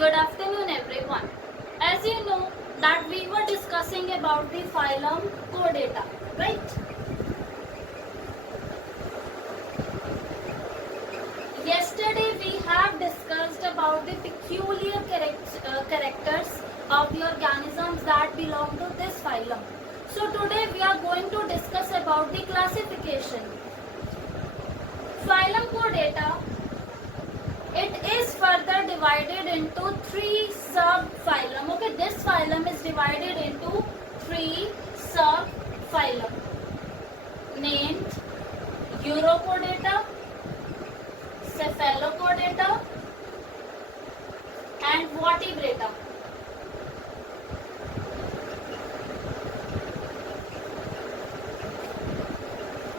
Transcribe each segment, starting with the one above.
Good afternoon everyone. As you know that we were discussing about the phylum Chordata, right? Yesterday we have discussed about the peculiar characters of the organisms that belong to this phylum. So today we are going to discuss about the classification. Phylum Chordata, it is further divided into three subphylum. Okay, this phylum is divided into three subphylum named Urochordata, Cephalochordata and Vertebrata.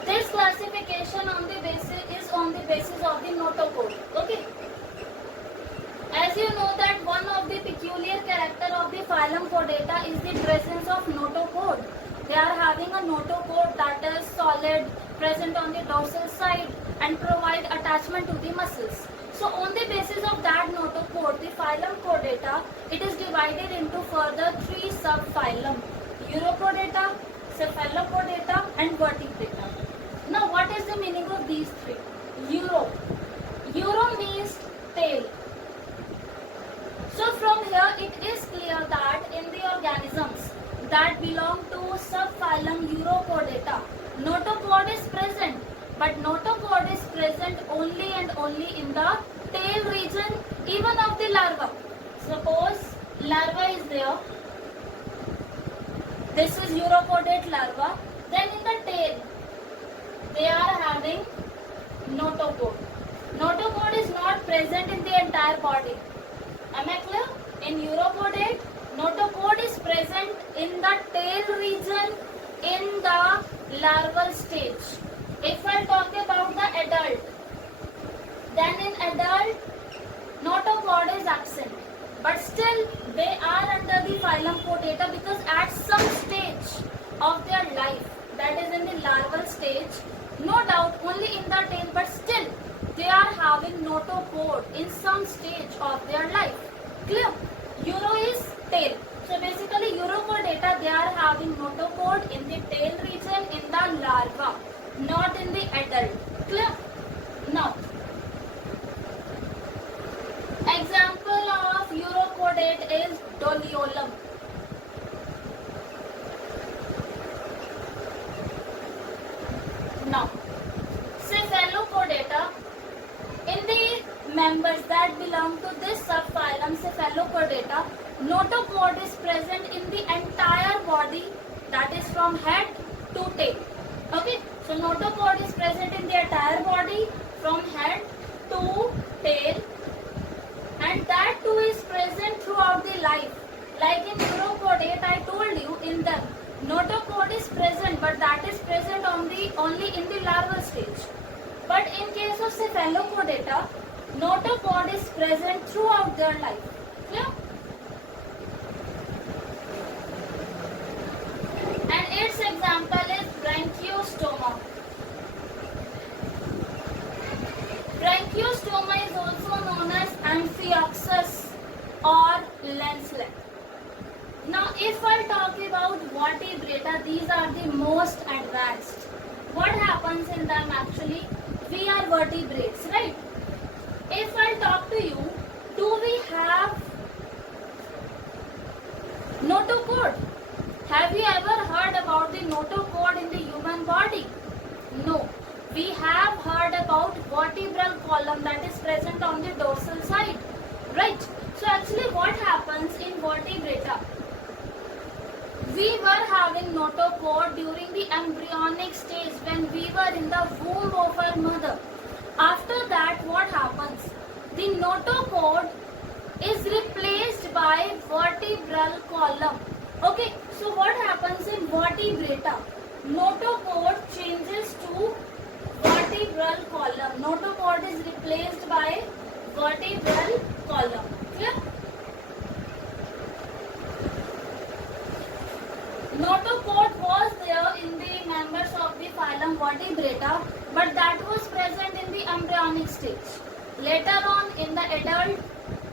This classification is on the basis of the notochord. Okay. As you know that one of the peculiar character of the phylum Chordata is the presence of notochord. They are having a notochord that is solid, present on the dorsal side and provide attachment to the muscles. So on the basis of that notochord, the phylum Chordata, it is divided into further three subphylum: Urochordata, Cephalochordata and Vertebrata. Now what is the meaning of these three? Uro means tail. So from here it is clear that in the organisms that belong to subphylum Urochordata, notochord is present, but notochord is present only and only in the tail region, even of the larva. Suppose larva is there, this is urochordate larva, then in the tail they are having notochord. Notochord is not present in the entire body. Am I clear? In urochordate, notochord is present in the tail region in the larval stage. If I talk about the adult, then in adult, notochord is absent. But still, they are under the phylum Chordata because at some stage of their life, that is in the larval stage, no doubt only in the tail, but still they are having notochord in some stage of their life. Clear? Uro is tail. So basically Urochordata, they are having notochord in the tail region in the larva, not in the adult. Clear? Now, example of urochordate is Doliolum. Now, Cephalochordata, in the members that belong to this subphylum Cephalochordata, notochord is present in the entire body, that is from head to tail. Okay, so notochord is present in the entire body from head to tail, and that too is present throughout the life. Like in Urochordate, I told you in them, notochord is present, but that is present only in the larval stage. But in case of Cephalochordata, notochord is present throughout their life. Clear? And its example is Branchiostoma. Branchiostoma is also known as Amphioxus or lancelet. Now if I talk about Vertebrata, these are the most advanced. What happens in them actually? We are vertebrates, right? If I talk to you, do we have notochord? Have you ever heard about the notochord in the human body? No. We have heard about vertebral column that is present on the dorsal side, right? So actually what happens in Vertebrata? We were having notochord during the embryonic stage when we were in the womb of our mother. After that, what happens? The notochord is replaced by vertebral column. Okay, so what happens in Vertebrata? Notochord changes to vertebral column. Notochord is replaced by vertebral column. Clear? Notochord was there in the members of the phylum Vertebrata, but that was present in the embryonic stage. Later on in the adult,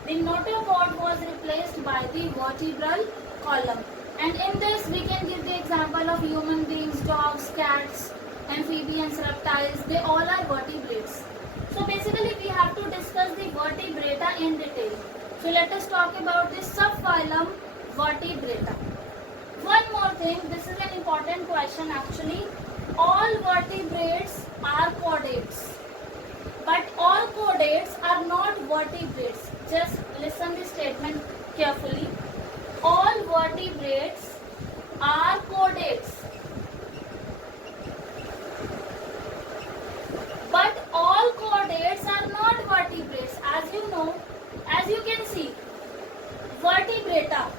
the notochord notochord was replaced by the vertebral column. And in this we can give the example of human beings, dogs, cats, amphibians, reptiles. They all are vertebrates. So basically we have to discuss the vertebrata in detail. So let us talk about the subphylum Vertebrata. One more thing, this is an important question actually. All vertebrates are chordates, but all chordates are not vertebrates. Just listen the statement carefully. All vertebrates are chordates, but all chordates are not vertebrates. As you know, as you can see, vertebrata,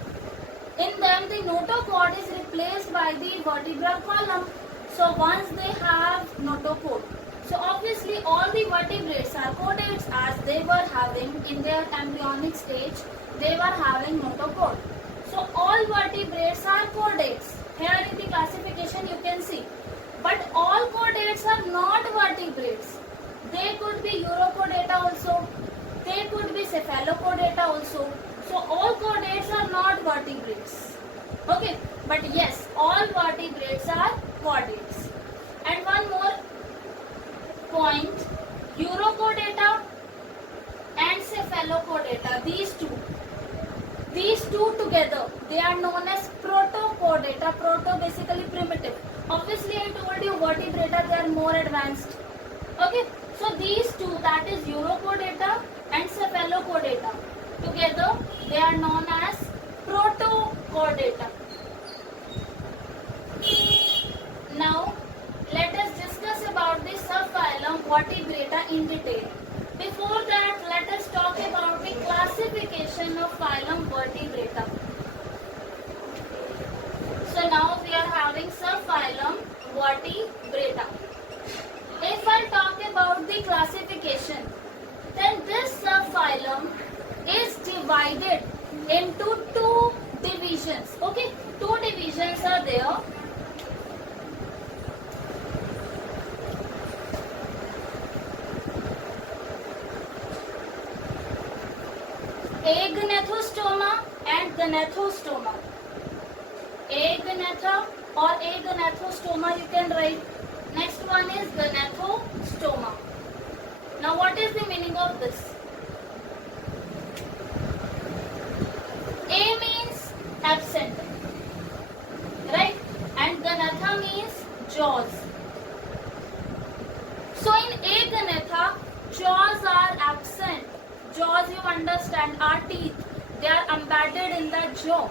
in them the notochord is replaced by the vertebral column. So once they have notochord, so obviously all the vertebrates are chordates, as they were having in their embryonic stage, they were having notochord. So all vertebrates are chordates. Here in the classification you can see. But all chordates are not vertebrates. They could be urochordata also. They could be cephalochordata also. So all chordates are not vertebrates. Okay. But yes, all vertebrates are chordates. And one more point. Urochordata and cephalochordata. These two together, they are known as protochordata. Proto basically primitive. Obviously I told you vertebrata, they are more advanced. Okay, so these two, that is urochordata and cephalochordata, together they are known as protochordata. Now let us discuss about the subphylum Vertebrata in detail. Before that, let us talk about the classification of phylum Vertebrata. So now we are having subphylum Vertebrata. If I talk about the classification, then this subphylum is divided into two divisions. Okay, two divisions are there. Agnethostoma and Gnethostoma. Agnetha or Agnethostoma you can write. Next one is Gnethostoma. Now what is the meaning of this? A means absent, right? And Gnetha means jaws. So in Agnetha, jaws are absent. Jaws, you understand, are teeth. They are embedded in the jaw.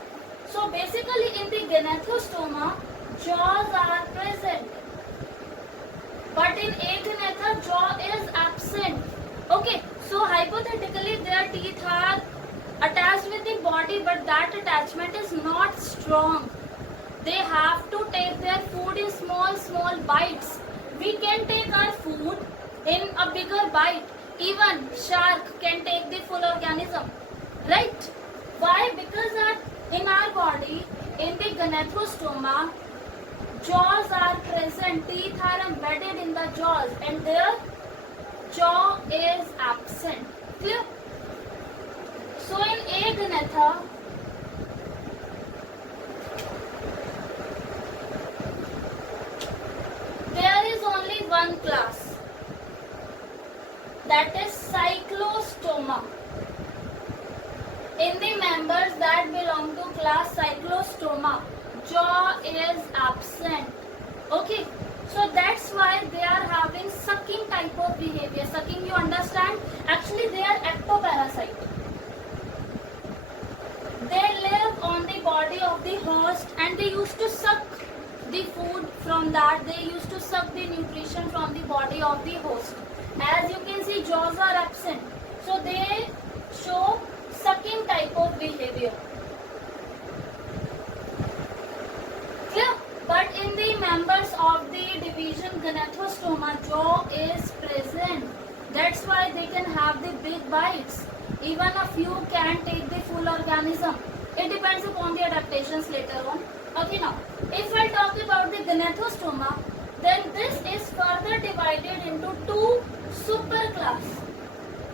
So basically in the Gnethostoma, jaws are present. But in Agnetha, jaw is absent. Okay, so hypothetically their teeth are attached with the body, but that attachment is not strong. They have to take their food in small bites. We can take our food in a bigger bite. Even shark can take the full organism, right? Why? Because in our body, in the Gnethostoma, jaws are present, teeth are embedded in the jaws, and their jaw is absent. Clear? So in Agnetha, there is only one class. That is Cyclostoma. In the members that belong to class Cyclostoma, jaw is absent. Okay, so that's why they are having sucking type of behavior. Sucking, you understand? Actually, they are ectoparasite. They live on the body of the host and they used to suck the food from that. They used to suck the nutrition from the body of the host. As you can see, jaws are absent. So they show sucking type of behavior. Clear? But in the members of the division Gnethostoma, jaw is present. That's why they can have the big bites. Even a few can take the full organism. It depends upon the adaptations later on. Okay, now, if I talk about the Gnethostoma, then this is further divided into two superclass.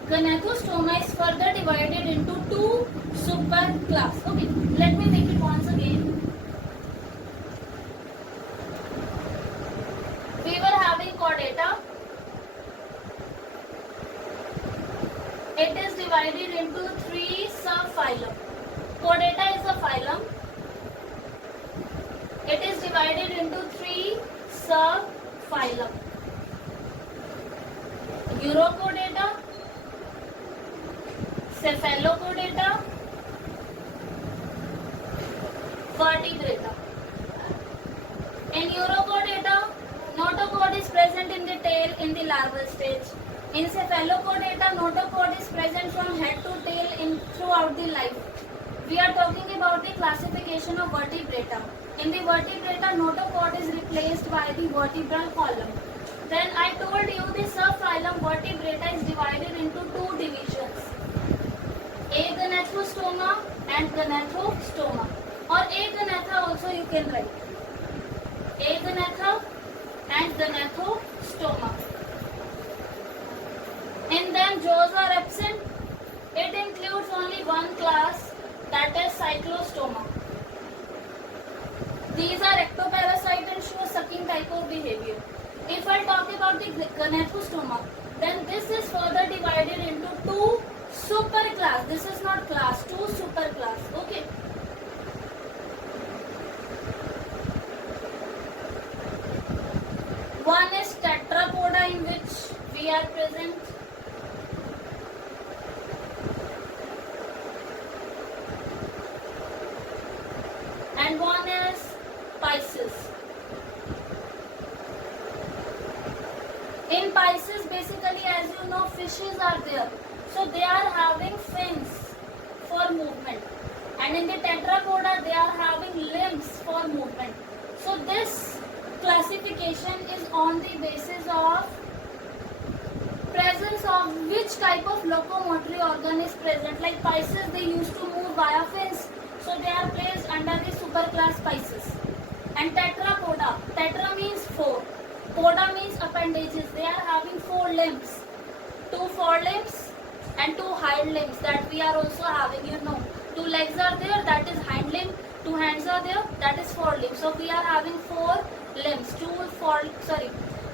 Gnathostoma is further divided into two superclasses. Okay, let me make it once again. We were having chordata. It is divided into three subphylum. Chordata is a phylum. It is divided into three subphylum. Urochordata, Cephalochordata, Vertebrata. In Urochordata, notochord is present in the tail in the larval stage. In Cephalochordata, notochord is present from head to tail throughout the life. We are talking about the classification of vertebrata. In the vertebrata, notochord is replaced by the vertebral column. Then I told you the subphylum vertebrata is divided into two divisions, Agnathostoma and Gnathostoma, or Agnatha also you can write. Agnatha and Gnathostoma. In them jaws are absent. It includes only one class, that is Cyclostoma. These are ectoparasite and show sucking type of behavior. If I talk about the Gnathostoma, then this is further divided into two superclass. This is not class, two superclass. Okay. One is Tetrapoda, in which we are present. And one is Pisces. In Pisces, basically, as you know, fishes are there. So they are having fins for movement. And in the Tetrapoda, they are having limbs for movement. So this classification is on the basis of presence of which type of locomotory organ is present. Like Pisces, they used to move via fins. So they are placed under the superclass Pisces. And Tetrapoda, tetra means four. Poda means appendages. They are having four limbs. Two forelimbs and two hind limbs that we are also having, you know. Two legs are there, that is hind limb. Two hands are there, that is forelimb. So we are having four limbs.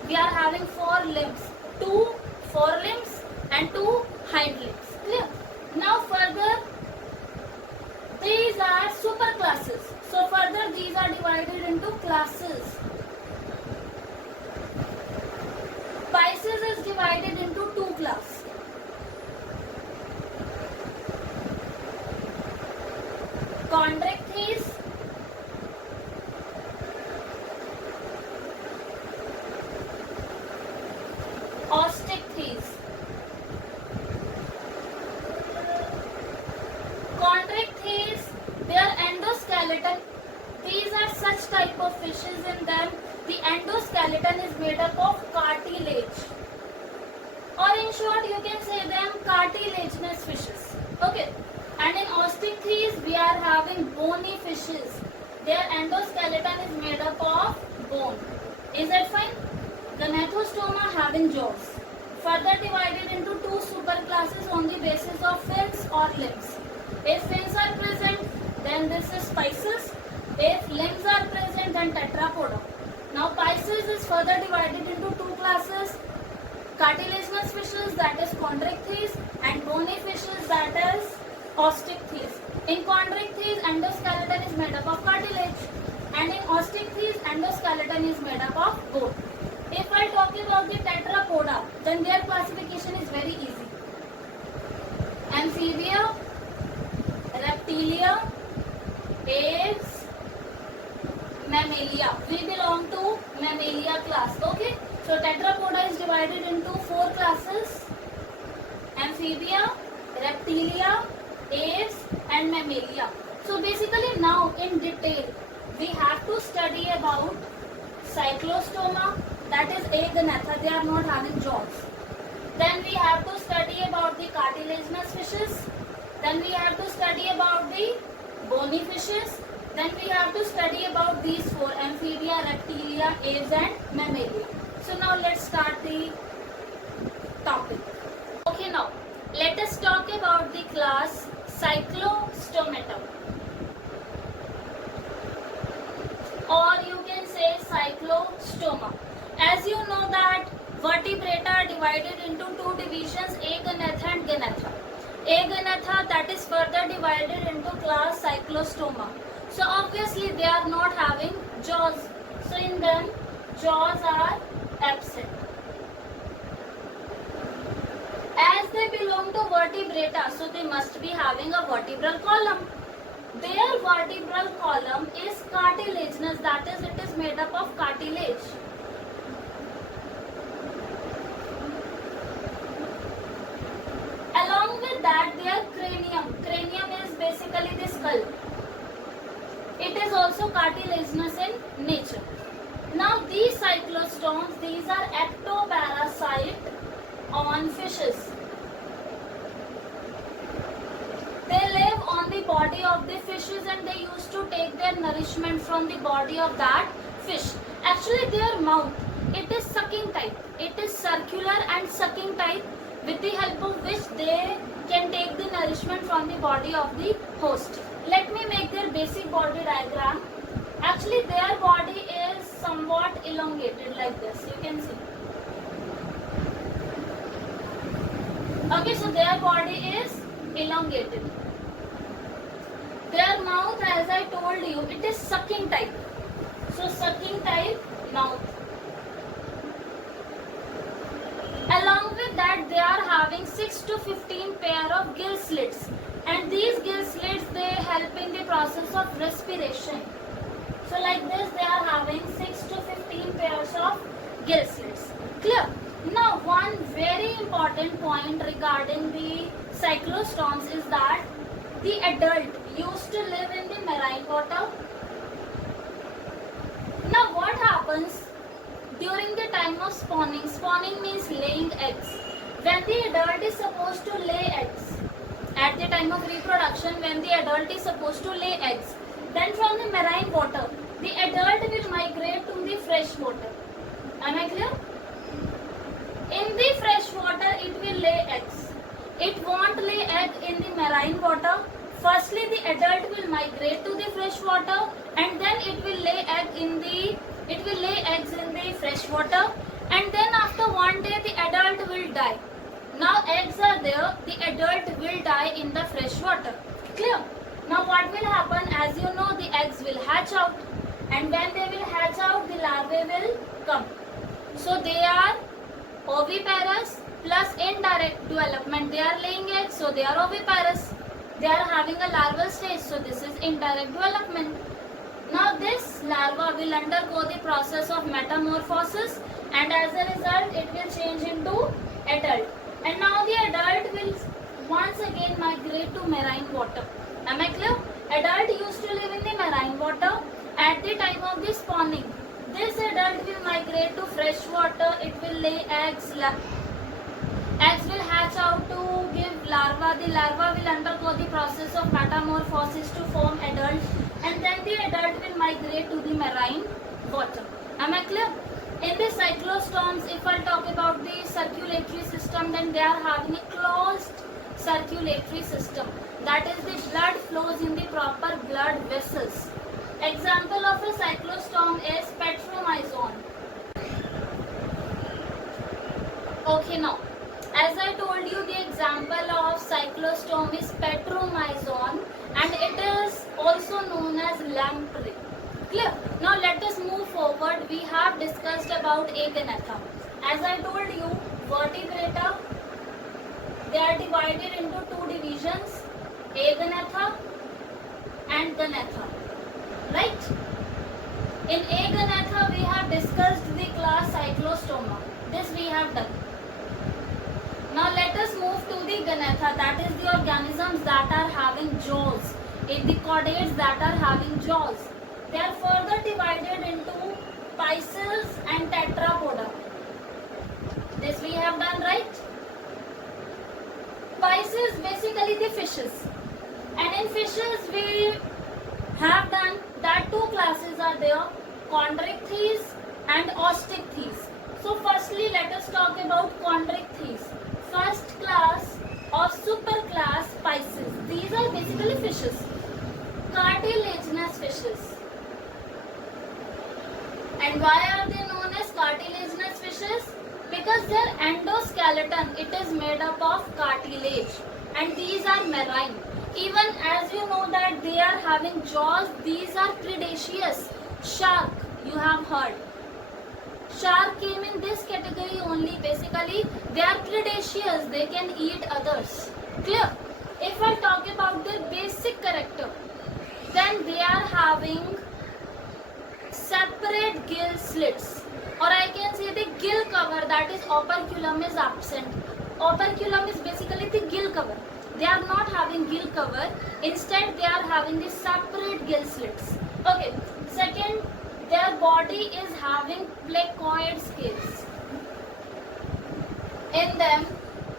We are having four limbs. Two forelimbs and two hind limbs. Clear? Now further, these are superclasses. So further these are divided into classes. Pisces is divided into two classes. Chondrichthyes Osteichthyes. Chondrichthyes, their endoskeleton, these are such type of fishes. In them the endoskeleton is made up of cartilage, or in short you can say them cartilaginous fishes. Okay. And in Osteichthyes we are having bony fishes. Their endoskeleton is made up of bone. Is that fine? Gnathostoma having jaws. Further divided into two superclasses on the basis of fins or limbs. If fins are present, then this is Pisces. If limbs are present, then Tetrapoda. Now Pisces is further divided into two classes. Cartilaginous fishes, that is Chondrichthyes, and bony fishes, that is Osteichthyes. In Chondrichthyes, endoskeleton is made up of cartilage, and in Osteichthyes, endoskeleton is made up of bone. If I talk about the Tetrapoda, then their classification is very easy. Amphibia, Reptilia, Aves, Mammalia. We belong to Mammalia class. Okay. So Tetrapoda is divided into four classes: Amphibia, Reptilia, Aves and Mammalia. So basically now in detail we have to study about Cyclostoma, that is Agnatha, they are not having jaws. Then we have to study about the cartilaginous fishes. Then we have to study about the bony fishes. Then we have to study about these four: Amphibia, Reptilia, Aves and Mammalia. So now let's start the topic. Okay, now class Cyclostomata, or you can say Cyclostoma. As you know that vertebrata are divided into two divisions, Aganatha and Ganatha. Aganatha, that is further divided into class Cyclostoma. So obviously they are not having jaws. So in them jaws are absent. As they belong to vertebrata, so they must be having a vertebral column. Their vertebral column is cartilaginous, that is, it is made up of cartilage. Along with that, their cranium is basically the skull. It is also cartilaginous in nature. Now these cyclostomes, these are ectoparasite on fishes. They live on the body of the fishes and they used to take their nourishment from the body of that fish. Actually their mouth, it is sucking type. It is circular and sucking type, with the help of which they can take the nourishment from the body of the host. Let me make their basic body diagram. Actually their body is somewhat elongated like this, you can see. Okay, so their body is elongated. Their mouth, as I told you, it is sucking type. So sucking type mouth. Along with that, they are having 6 to 15 pair of gill slits, and these gill slits, they help in the process of respiration. So like this, they are having 6 to 15 pairs of gill slits. Clear? Now one very important point regarding the cyclostomes is that the adult used to live in the marine water. Now what happens during the time of spawning? Spawning means laying eggs. When the adult is supposed to lay eggs, at the time of reproduction, when the adult is supposed to lay eggs, then from the marine water, the adult will migrate to the fresh water. Am I clear? In the fresh water, it will lay eggs. It won't lay egg in the marine water. Firstly, the adult will migrate to the fresh water, and then it will lay eggs in the fresh water, and then after one day the adult will die. Now eggs are there, the adult will die in the fresh water. Clear? Now what will happen? As you know, the eggs will hatch out, and when they will hatch out, the larvae will come. So they are oviparous plus indirect development. They are laying eggs, so they are oviparous. They are having a larval stage, so this is indirect development. Now this larva will undergo the process of metamorphosis, and as a result it will change into adult. And now the adult will once again migrate to marine water. Am I clear? Adult used to live in the marine water. At the time of the spawning, this adult will migrate to fresh water. It will lay eggs. Eggs will hatch out to give larva. The larva will undergo the process of metamorphosis to form adult, and then the adult will migrate to the marine water. Am I clear? In the cyclostomes, if I talk about the circulatory system, then they are having a closed circulatory system. That is, the blood flows in the proper blood vessels. Example of a cyclostome is Petromyzon. Okay, now, as I told you, the example of cyclostome is Petromyzon, and it is also known as lamprey. Clear? Now let us move forward. We have discussed about Aganatha. As I told you, vertebrata, they are divided into two divisions, Aganatha and Ganatha. Right? In Aganatha, we have discussed the class Cyclostoma. This we have done. Now let us move to the Ganatha, that is the organisms that are having jaws, the chordates that are having jaws. They are further divided into Pisces and Tetrapoda. This we have done, right? Pisces basically the fishes, and in fishes we have done that two classes are there, Chondrichthyes and Osteichthyes. So firstly let us talk about Chondrichthyes. First class of superclass Pisces. These are basically fishes, cartilaginous fishes. And why are they known as cartilaginous fishes? Because their endoskeleton, it is made up of cartilage, and these are marine. Even as you know that they are having jaws, these are predaceous. Shark, you have heard. Shark came in this category only. Basically, they are predaceous. They can eat others. Clear? If I talk about their basic character, then they are having separate gill slits, or I can say the gill cover, that is operculum, is absent. Operculum is basically the gill cover. They are not having gill cover. Instead, they are having the separate gill slits. Okay. Second, their body is having placoid scales. In them,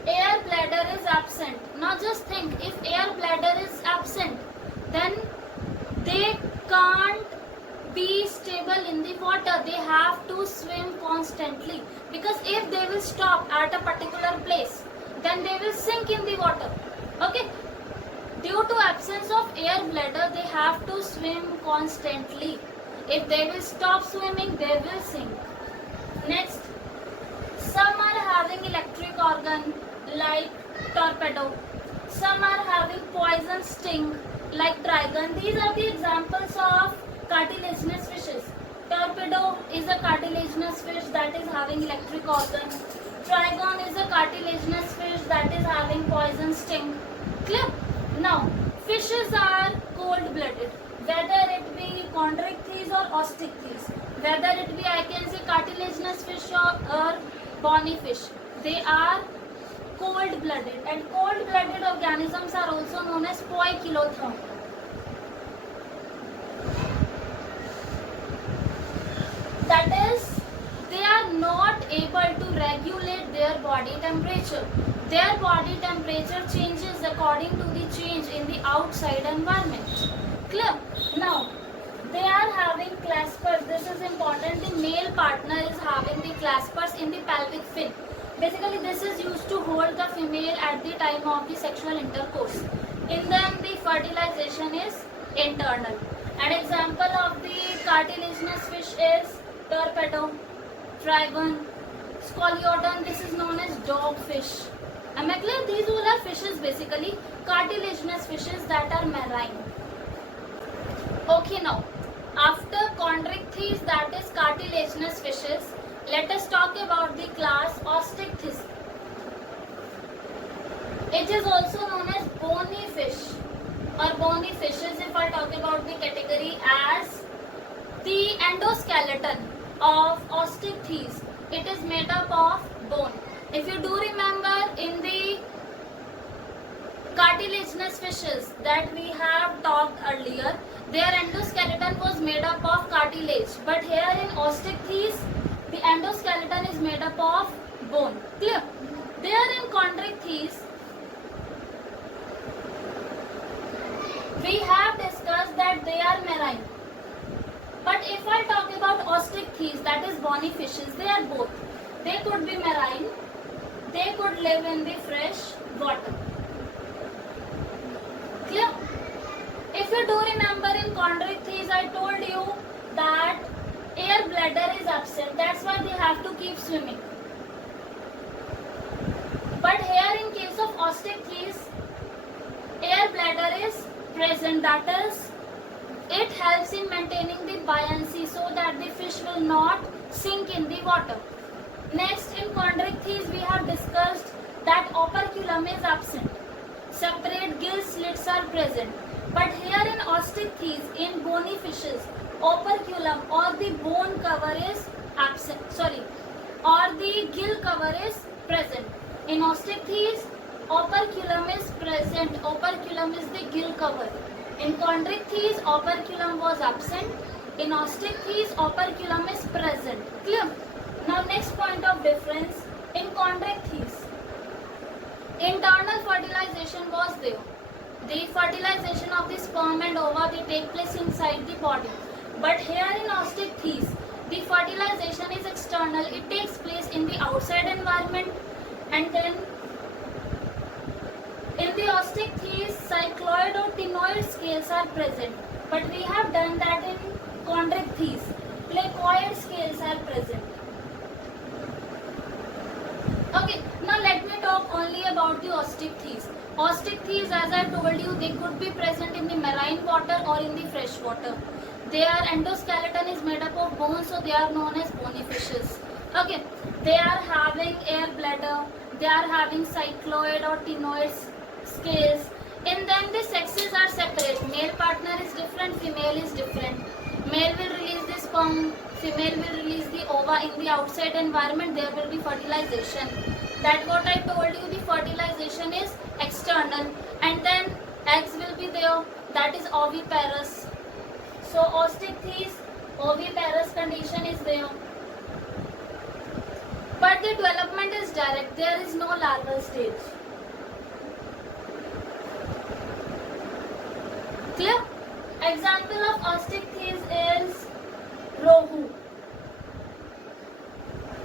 air bladder is absent. Now just think, if air bladder is absent, then they can't be stable in the water. They have to swim constantly, because if they will stop at a particular place, then they will sink in the water. Okay. Due to absence of air bladder, they have to swim constantly. If they will stop swimming, they will sink. Next, some are having electric organ like torpedo. Some are having poison sting like trigon. These are the examples of cartilaginous fishes. Torpedo is a cartilaginous fish that is having electric organ. Trigon is a cartilaginous fish that is having poison sting. Clear? Now, fishes are cold-blooded, whether it be chondrichthyes or osteichthyes, whether it be, I can say, cartilaginous fish or bony fish. They are cold-blooded, and cold-blooded organisms are also known as poikilotherm. That is, they are not able to regulate their body temperature. Their body temperature changes according to the change in the outside environment. Clear? Now, they are having claspers. This is important. The male partner is having the claspers in the pelvic fin. Basically, this is used to hold the female at the time of the sexual intercourse. In them, the fertilization is internal. An example of the cartilaginous fish is torpedo, trigon, scoliodon. This is known as dogfish. Am I clear? These all are fishes, basically cartilaginous fishes that are marine. Okay, now after chondrichthyes, that is cartilaginous fishes, let us talk about the class osteichthyes. It is also known as bony fish or bony fishes if I talk about the category, as the endoskeleton of osteichthyes, it is made up of bone. If you do remember, in the cartilaginous fishes that we have talked earlier, their endoskeleton was made up of cartilage, but here in osteichthyes, the endoskeleton is made up of bone. Clear? There in chondrichthyes, we have discussed that they are marine. But if I talk about osteichthyes, that is bony fishes, they are both. They could be marine, they could live in the fresh water. Clear? If you do remember, in chondrichthyes, I told you that air bladder is absent. That's why they have to keep swimming. But here in case of osteichthyes, air bladder is present. That is, it helps in maintaining the buoyancy so that the fish will not sink in the water. Next, in chondrichthyes, we have discussed that operculum is absent. Separate gill slits are present. But here in osteichthyes, in bony fishes, operculum or the bone cover is absent. Or the gill cover is present. In osteichthyes, operculum is present. Operculum is the gill cover. In chondrichthyes, operculum was absent. In osteichthyes, operculum is present. Clear? Now, next point of difference, in chondrichthyes, internal fertilization was there. The fertilization of the sperm and ova, they take place inside the body. But here in osteichthyes, the fertilization is external. It takes place in the outside environment, and then In the osteichthyes, cycloid or ctenoid scales are present, but we have done that in chondrichthyes. Placoid scales are present. Okay, now let me talk only about the osteichthyes. Osteichthyes, as I told you, they could be present in the marine water or in the fresh water. Their endoskeleton is made up of bones, so they are known as bony fishes. Okay, they are having air bladder, they are having cycloid or ctenoid scales. In them the sexes are separate. Male partner is different, female is different. Male will release the sperm, female will release the ova. In the outside environment there will be fertilization. That what I told you, the fertilization is external, and then eggs will be there, that is oviparous. So osteichthyes, oviparous condition is there. But the development is direct, there is no larval stage. Clear? Example of osteichthyes is rohu.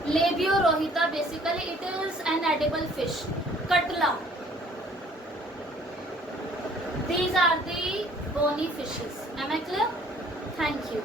Labiorohita, basically it is an edible fish. Katla. These are the bony fishes. Am I clear? Thank you.